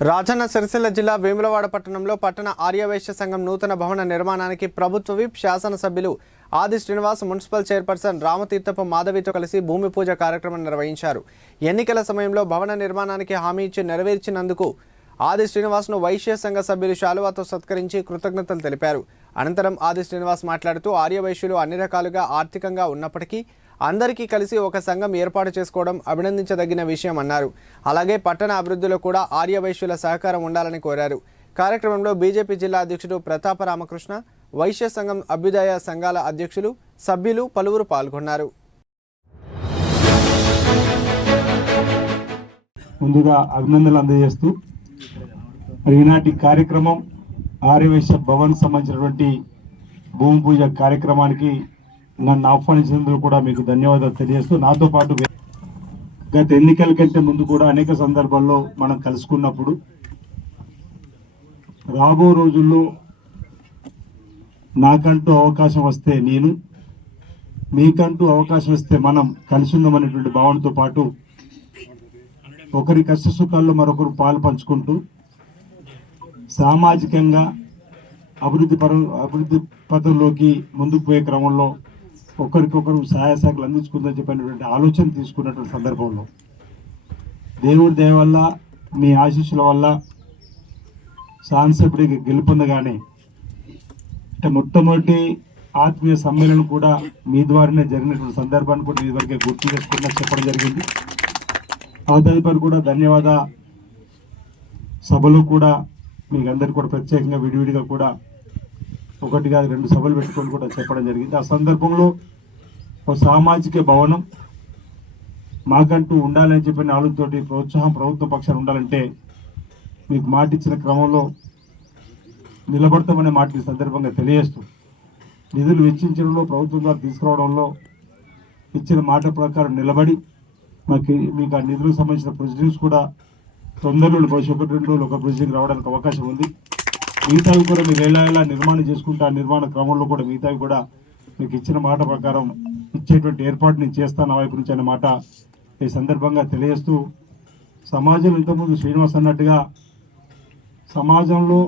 రాజన్న సిరిసిల్ల జిల్లా వేములవాడ పట్టణంలో పట్టణ ఆర్యవైశ్య సంఘం నూతన భవన నిర్మాణానికి ప్రభుత్వ విప్ శాసనసభ్యులు ఆది శ్రీనివాస్ మున్సిపల్ చైర్పర్సన్ రామతీర్థపు మాధవితో కలిసి భూమి పూజ కార్యక్రమం నిర్వహించారు. ఎన్నికల సమయంలో భవన నిర్మాణానికి హామీ ఇచ్చి నెరవేర్చినందుకు ఆది శ్రీనివాస్ను వైశ్య సంఘ సభ్యులు శాలువాతో సత్కరించి కృతజ్ఞతలు తెలిపారు. అనంతరం ఆది శ్రీనివాస్ మాట్లాడుతూ ఆర్యవైశ్యులు అన్ని రకాలుగా ఆర్థికంగా ఉన్నప్పటికీ అందరికీ కలిసి ఒక సంఘం ఏర్పాటు చేసుకోవడం అభినందించదగిన విషయం అన్నారు. అలాగే పట్టణ అభివృద్ధిలో కూడా ఆర్యవైశ్యుల సహకారం ఉండాలని కోరారు. కార్యక్రమంలో బీజేపీ జిల్లా అధ్యక్షుడు ప్రతాప రామకృష్ణ వైశ్య సంఘం అభ్యుదయ సంఘాల అధ్యక్షులు సభ్యులు పలువురు పాల్గొన్నారు. ముందుగా అభినందనలు అందజేస్తూ ఈనాటి కార్యక్రమం ఆర్యవైశ్య భవన్ సంబంధించినటువంటి భూమి పూజ కార్యక్రమానికి నన్ను ఆహ్వానించినందుకు కూడా మీకు ధన్యవాదాలు తెలియజేస్తూ నాతో పాటు గత ఎన్నికల కంటే ముందు కూడా అనేక సందర్భాల్లో మనం కలుసుకున్నప్పుడు రాబో రోజుల్లో నాకంటూ అవకాశం వస్తే నేను మీకంటూ అవకాశం వస్తే మనం కలిసిందామనేటువంటి భావనతో పాటు ఒకరి కష్ట సుఖాల్లో మరొకరు పాలు పంచుకుంటూ సామాజికంగా అభివృద్ధి పర అభివృద్ధి పథంలోకి ముందుకు పోయే క్రమంలో ఒకరికొకరు సహాయ శాఖలు అందించుకుందని చెప్పినటువంటి ఆలోచన తీసుకున్నటువంటి సందర్భంలో దేవుడి దయ వల్ల మీ ఆశీస్సుల వల్ల సాంసభ్యుడికి గెలుపొందగానే అంటే మొట్టమొదటి ఆత్మీయ సమ్మేళనం కూడా మీ ద్వారానే జరిగినటువంటి సందర్భాన్ని కూడా మీ వరకే గుర్తు చేసుకున్నా చెప్పడం జరిగింది. ఆ తదుపరి కూడా ధన్యవాద సభలో కూడా మీకు అందరికీ కూడా ప్రత్యేకంగా విడివిడిగా కూడా ఒకటి కాదు రెండు సభలు పెట్టుకొని కూడా చెప్పడం జరిగింది. ఆ సందర్భంలో ఒక సామాజిక భవనం మాకంటూ ఉండాలని చెప్పిన ఆలోచనతోటి ప్రోత్సాహం ప్రభుత్వ పక్షాలు ఉండాలంటే మీకు మాట ఇచ్చిన క్రమంలో నిలబడతామనే మాట ఈ సందర్భంగా తెలియజేస్తూ నిధులు వెచ్చించడంలో ప్రభుత్వం ద్వారా తీసుకురావడంలో ఇచ్చిన మాట ప్రకారం నిలబడి మాకు మీకు ఆ నిధులకు సంబంధించిన ప్రొసీడింగ్స్ కూడా తొందరలో బహుశా రెండు రోజులు ఒక ప్రొసీడింగ్ రావడానికి అవకాశం ఉంది. మిగతావి కూడా మీరు ఎలా ఎలా నిర్మాణం చేసుకుంటే ఆ నిర్మాణ క్రమంలో కూడా మిగతావి కూడా మీకు ఇచ్చిన మాట ప్రకారం ఇచ్చేటువంటి ఏర్పాటు నేను చేస్తాను ఆ వైపు నుంచి అనే మాట ఈ సందర్భంగా తెలియజేస్తూ సమాజంలో ఇంతకుముందు శ్రీనివాస్ అన్నట్టుగా సమాజంలో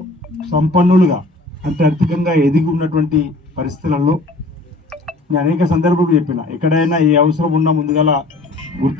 సంపన్నులుగా అంటే ఆర్థికంగా ఎదిగి ఉన్నటువంటి పరిస్థితులలో నేను అనేక సందర్భాలు చెప్పిన. ఎక్కడైనా ఏ అవసరం ఉన్నా ముందుగల గుర్తు